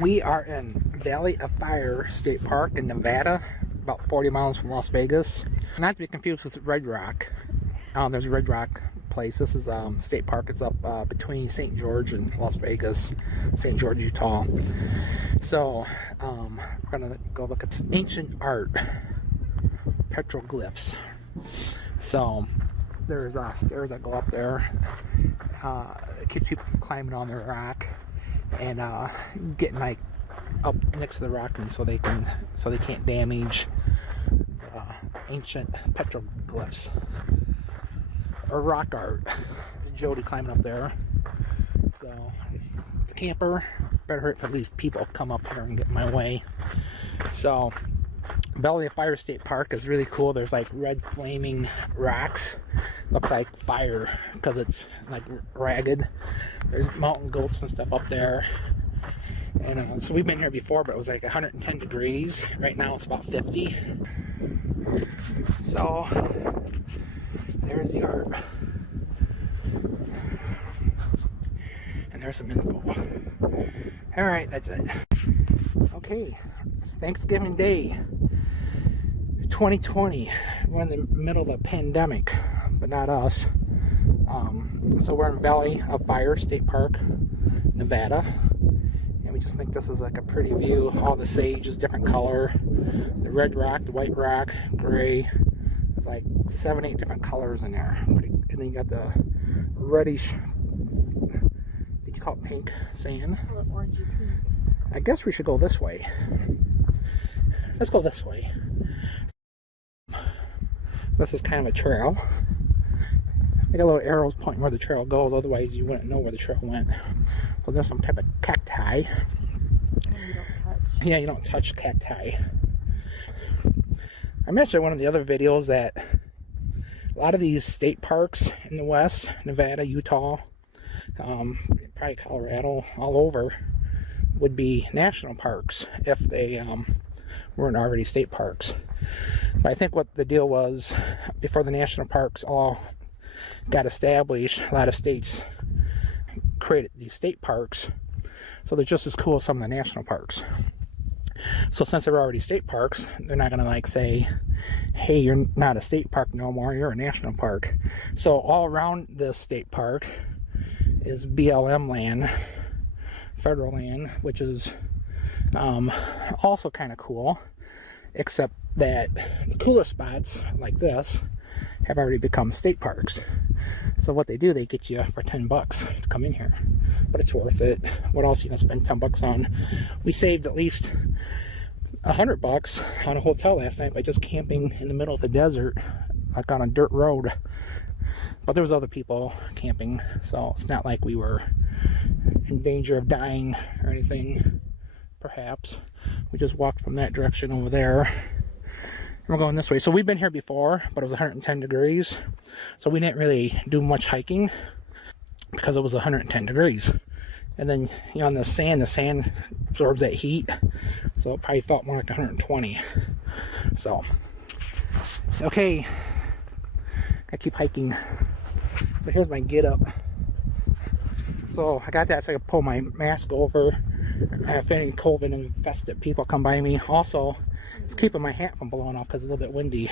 We are in Valley of Fire State Park in Nevada, about 40 miles from Las Vegas. Not to be confused with Red Rock. There's a Red Rock place. This is State Park. It's up between St. George and Las Vegas, St. George, Utah. So we're gonna go look at ancient art, petroglyphs. So there's stairs that go up there. It keeps people from climbing on the rock and getting like up next to the rock, and so they can't damage ancient petroglyphs or rock art. Jody climbing up there. So the camper better hurt if at least people come up here and get in my way. So Valley of Fire State Park is really cool. There's like red flaming rocks. Looks like fire because it's like ragged. There's mountain goats and stuff up there. And so we've been here before, but it was like 110 degrees. Right now it's about 50. So there's the art. And there's some info. Alright, that's it. Okay, it's Thanksgiving Day 2020. We're in the middle of a pandemic, but not us. So we're in Valley of Fire State Park, Nevada. And we just think this is like a pretty view. All the sage is different color. The red rock, the white rock, gray. There's like 7-8 different colors in there. And then you got the reddish, did you call it pink sand? Orangey pink. I guess we should go this way. Let's go this way. This is kind of a trail. I got little arrows pointing where the trail goes, otherwise you wouldn't know where the trail went. So there's some type of cacti. Yeah, you don't touch cacti. I mentioned in one of the other videos that a lot of these state parks in the West, Nevada, Utah, probably Colorado, all over, would be national parks if they weren't already state parks. But I think what the deal was, before the national parks all got established, a lot of states created these state parks, so they're just as cool as some of the national parks. So since they're already state parks, they're not gonna like say, hey, you're not a state park no more, you're a national park. So all around this state park is BLM land, federal land, which is also kind of cool, except that the cooler spots like this have already become state parks. So what they do, they get you for $10 to come in here, but it's worth it. What else are you gonna spend $10 on? We saved at least $100 on a hotel last night by just camping in the middle of the desert, like on a dirt road. But there was other people camping, so it's not like we were in danger of dying or anything. Perhaps we just walked from that direction over there, and we're going this way. So we've been here before, but it was 110 degrees, so we didn't really do much hiking because it was 110 degrees. And then, you know, on the sand absorbs that heat, so it probably felt more like 120. So okay, I keep hiking. So here's my get up. So I got that so I can pull my mask over if any COVID infested people come by me. Also, it's keeping my hat from blowing off because it's a little bit windy.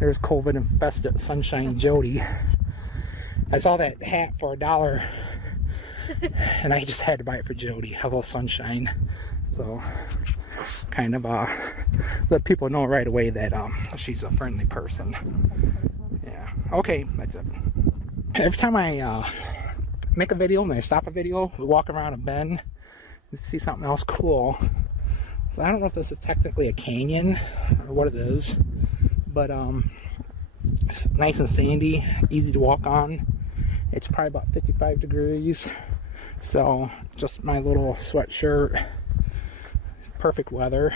There's COVID infested Sunshine Jody. I saw that hat for $1 and I just had to buy it for Jody. Hello Sunshine. So kind of let people know right away that she's a friendly person. Yeah. Okay, that's it. Every time I make a video and I stop a video, we walk around a bend and see something else cool. So I don't know if this is technically a canyon or what it is, but it's nice and sandy, easy to walk on. It's probably about 55 degrees, so just my little sweatshirt, perfect weather.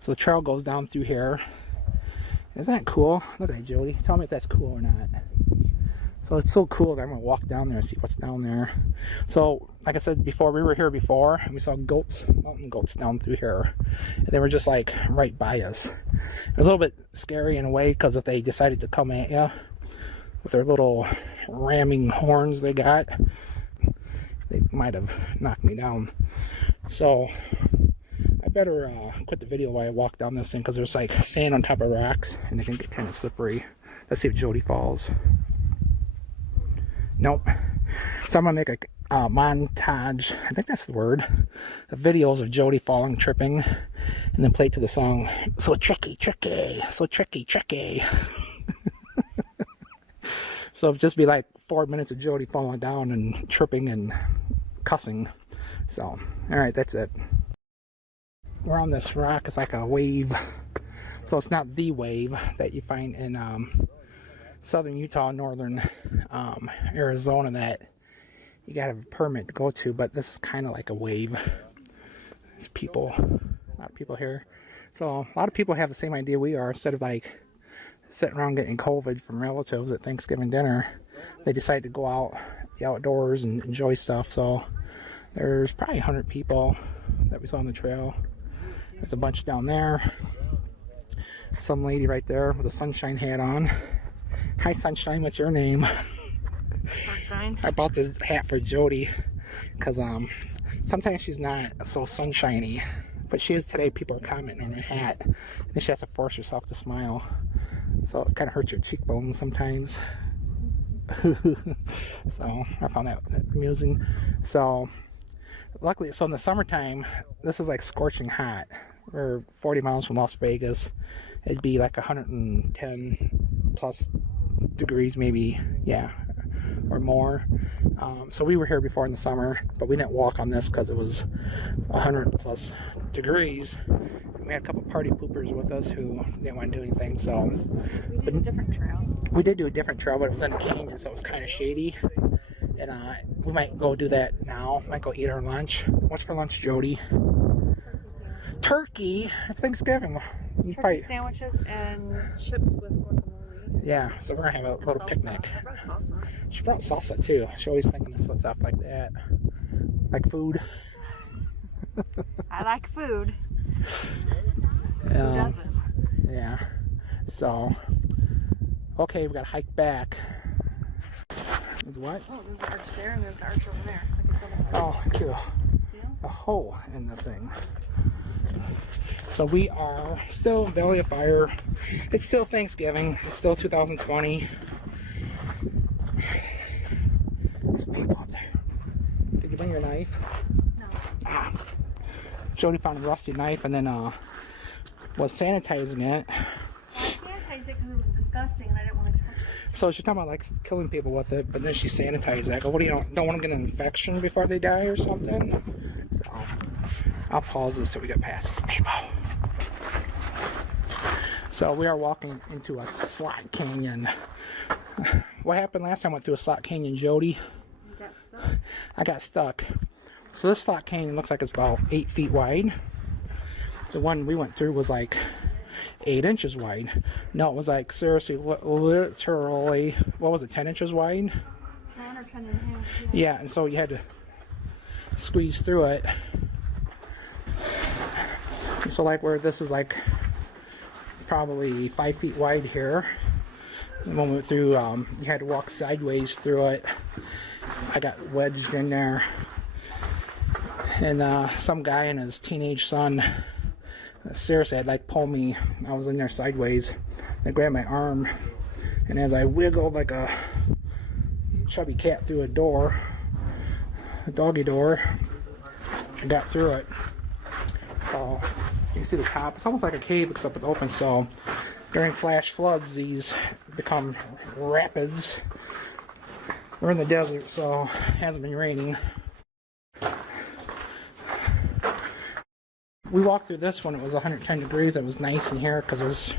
So the trail goes down through here. Isn't that cool? Look at that, Jody. Tell me if that's cool or not. So it's so cool that I'm gonna walk down there and see what's down there. So like I said before, we were here before and we saw goats, mountain goats down through here, and they were just like right by us. It was a little bit scary in a way, because if they decided to come at you with their little ramming horns they got, they might have knocked me down. So I better quit the video while I walk down this thing, because there's like sand on top of rocks and it can get kind of slippery. Let's see if Jody falls. Nope. So I'm gonna make a montage, I think that's the word, of videos of Jody falling, tripping, and then play to the song, so tricky, tricky, so tricky, tricky. So it'll just be like 4 minutes of Jody falling down and tripping and cussing. So, alright, that's it. We're on this rock. It's like a wave. So it's not the wave that you find in southern Utah, northern Arizona, that you gotta have a permit to go to, but this is kind of like a wave. There's people, a lot of people here. So a lot of people have the same idea we are. Instead of like sitting around getting COVID from relatives at Thanksgiving dinner, they decide to go out the outdoors and enjoy stuff. So there's probably 100 people that we saw on the trail. There's a bunch down there. Some lady right there with a sunshine hat on. Hi Sunshine, what's your name? Sunshine. I bought this hat for Jody because sometimes she's not so sunshiny, but she is today. People are commenting on her hat, and then she has to force herself to smile, so it kind of hurts your cheekbones sometimes. So I found that amusing. So luckily, so in the summertime, this is like scorching hot. We're 40 miles from Las Vegas. It'd be like 110 plus degrees, maybe, yeah, or more. So we were here before in the summer, but we didn't walk on this because it was 100 plus degrees. We had a couple party poopers with us who didn't want to do anything. So we did a different trail. We did do a different trail, but it was in a canyon, so it was kind of shady. And we might go do that now. Might go eat our lunch. What's for lunch, Jody? Turkey. It's Thanksgiving. Turkey sandwiches and chips with guacamole. Yeah, so we're gonna have a little salsa. picnic. I brought salsa. She brought salsa too. She always thinking of stuff like that, like food. I like food. Who Um, doesn't? yeah. So, okay, we got to hike back. There's what? Oh, there's an arch there and there's an arch over there. Oh, cool. A hole in the thing. So we are still in Valley of Fire. It's still Thanksgiving. It's still 2020. There's people up there. Did you bring your knife? No. Ah. Jody found a rusty knife and then was sanitizing it. Well, I sanitized it because it was disgusting and I didn't want to touch it. So she's talking about like killing people with it, but then she sanitized it. I go, what do you don't want to get an infection before they die or something? So I'll pause this till we get past these people. So we are walking into a slot canyon. What happened last time I went through a slot canyon, Jody? You got stuck? I got stuck. So this slot canyon looks like it's about 8 feet wide. The one we went through was like 8 inches wide. No, it was like seriously, literally, what was it, 10 inches wide? 10 or 10 and a half. Yeah, and so you had to squeeze through it. And so like where this is like probably 5 feet wide here. And when we went through, you had to walk sideways through it. I got wedged in there. And some guy and his teenage son seriously had like pull me. I was in there sideways. They grabbed my arm, and as I wiggled like a chubby cat through a door, a doggy door, I got through it. So you can see the top. It's almost like a cave except it's open. So during flash floods, these become rapids. We're in the desert, so it hasn't been raining. We walked through this one. It was 110 degrees. It was nice in here because it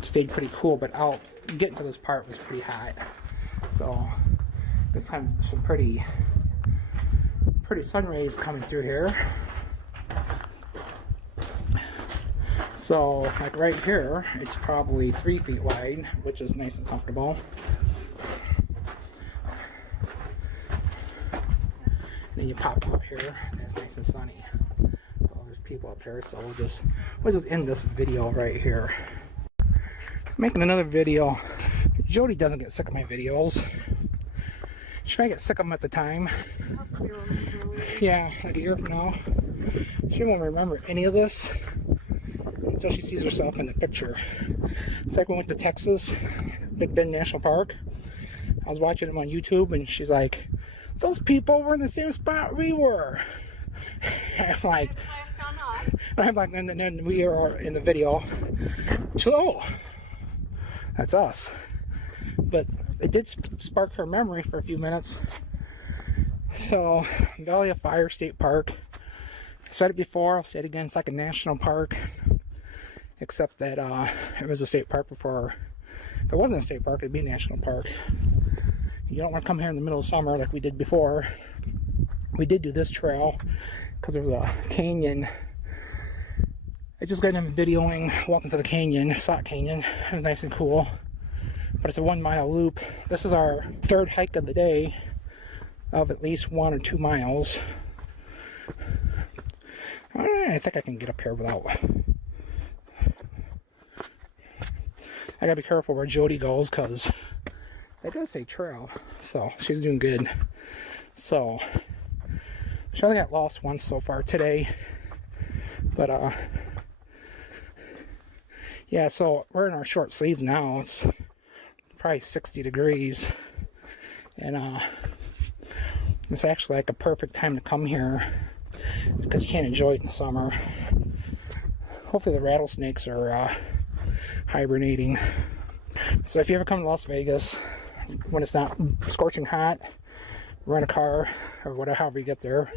stayed pretty cool, but out getting to this part was pretty hot. So there's some pretty sun rays coming through here. So like right here, it's probably 3 feet wide, which is nice and comfortable. And then you pop out here, and it's nice and sunny. People up here, so we'll just end this video right here. Making another video. Jody doesn't get sick of my videos. She might get sick of them at the time. Probably remember later. Yeah, like a year from now. She won't remember any of this until she sees herself in the picture. It's like when we went to Texas, Big Bend National Park. I was watching them on YouTube and she's like, those people were in the same spot we were. I'm like, and then we are in the video. She's like, oh, that's us. But it did spark her memory for a few minutes. So, Valley of Fire State Park. I said it before, I'll say it again, it's like a national park. Except that it was a state park before. If it wasn't a state park, it'd be a national park. You don't want to come here in the middle of summer like we did before. We did do this trail because there was a canyon. I just got in videoing walking through the canyon, Slot Canyon. It was nice and cool. But it's a 1 mile loop. This is our third hike of the day of at least 1 or 2 miles. I think I can get up here without. I gotta be careful where Jody goes because it does say trail, so she's doing good. So she only got lost once so far today, but yeah. So we're in our short sleeves now. It's probably 60 degrees, and it's actually like a perfect time to come here because you can't enjoy it in the summer. Hopefully the rattlesnakes are hibernating. So if you ever come to Las Vegas when it's not scorching hot, rent a car or whatever, however you get there.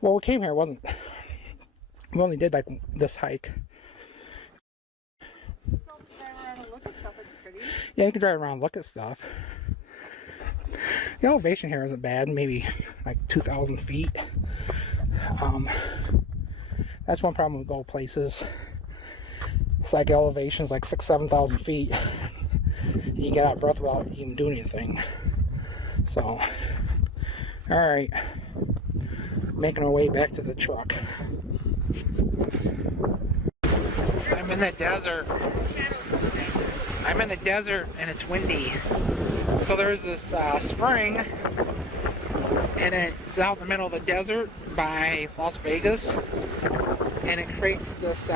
Well, we came here, it wasn't, we only did like this hike. So drive around and look at stuff, it's pretty. Yeah, you can drive around and look at stuff. The elevation here isn't bad, maybe like 2,000 feet. That's one problem with gold places. It's like elevations like 6,000-7,000 feet. And you get out of breath without even doing anything. So, alright. Making our way back to the truck. I'm in the desert. I'm in the desert and it's windy. So there's this spring and it's out in the middle of the desert by Las Vegas, and it creates this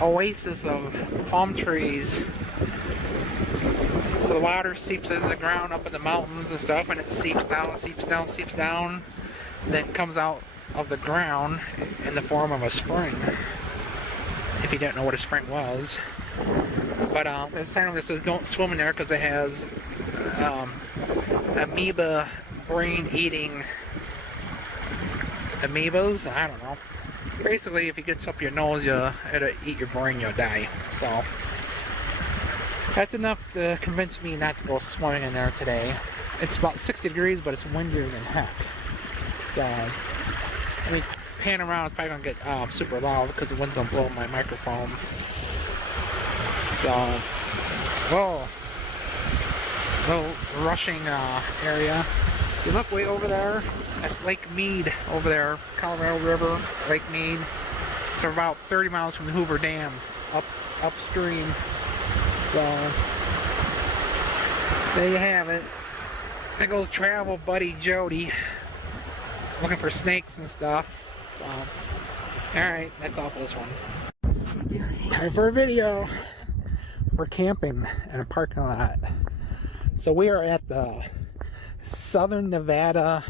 oasis of palm trees. So the water seeps into the ground up in the mountains and stuff, and it seeps down, seeps down, seeps down, then comes out of the ground in the form of a spring. If you didn't know what a spring was. But there's a sign that says don't swim in there because it has amoeba brain eating amoebas. I don't know. Basically, if it gets up your nose, it'll eat your brain, you'll die. So that's enough to convince me not to go swimming in there today. It's about 60 degrees, but it's windier than heck. So I mean, pan around is probably gonna get super loud because the wind's gonna blow my microphone. So, whoa, little rushing area. You look way over there, that's Lake Mead over there, Colorado River, Lake Mead. It's about 30 miles from the Hoover Dam, upstream. So, there you have it. There goes travel buddy Jody, looking for snakes and stuff. So, alright, that's all for this one. Time for a video. We're camping in a parking lot. So we are at the Southern Nevada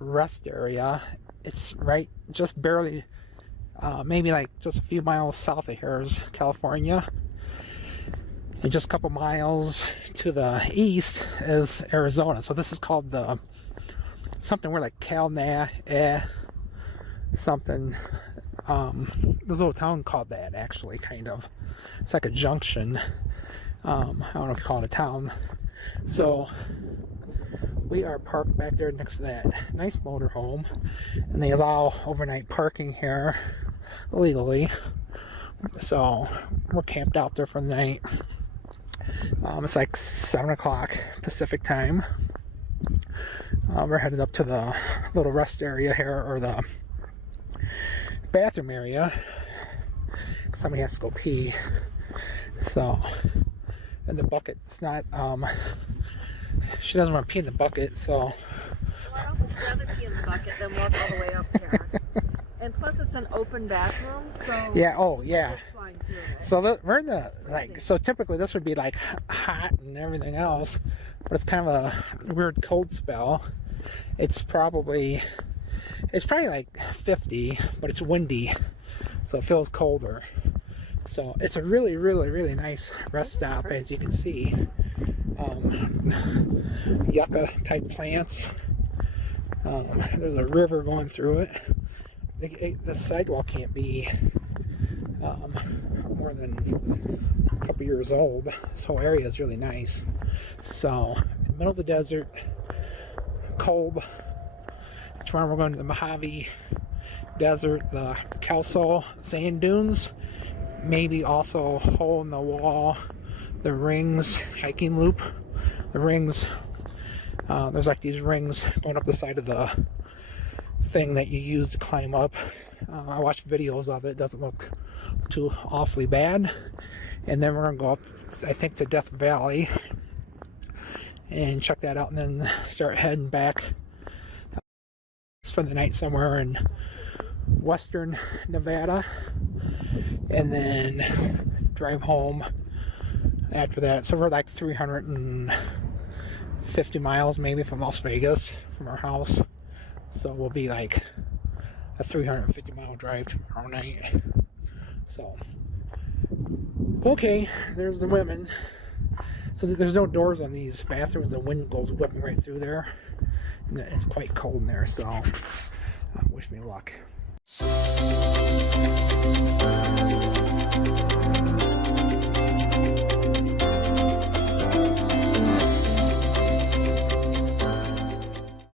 rest area. It's right just barely maybe like just a few miles south of Harris, California, and just a couple miles to the east is Arizona. So this is called the something we're like something. There's a little town called that, actually, kind of. It's like a junction. I don't know if you call it a town. So we are parked back there next to that nice motorhome, and they allow overnight parking here illegally. So we're camped out there for the night. It's like 7 o'clock Pacific time. We're headed up to the little rest area here, or the bathroom area. Somebody has to go pee. So in the bucket. It's not, she doesn't want to pee in the bucket, so. Well, I would rather pee in the bucket than walk all the way up here. And plus, it's an open bathroom, so. Yeah, oh, yeah. Just flying through it. So we're in the, like, so typically this would be like hot and everything else, but it's kind of a weird cold spell. It's probably like 50, but it's windy, so it feels colder. So it's a really, really, really nice rest stop, as you can see. Yucca type plants. There's a river going through it. The sidewalk can't be more than a couple years old. This whole area is really nice. So, in the middle of the desert, cold. Tomorrow we're going to the Mojave Desert, the Kelso sand dunes, maybe also hole in the wall, the rings hiking loop. The rings, there's like these rings going up the side of the thing that you use to climb up. I watched videos of it. It doesn't look too awfully bad. And then we're gonna go up, I think, to Death Valley and check that out, and then start heading back, spend the night somewhere in western Nevada, and then drive home after that. So we're like 350 miles maybe from Las Vegas, from our house. So we'll be like a 350 mile drive tomorrow night. So, okay, there's the women. So there's no doors on these bathrooms. The wind goes whipping right through there. And it's quite cold in there, so wish me luck.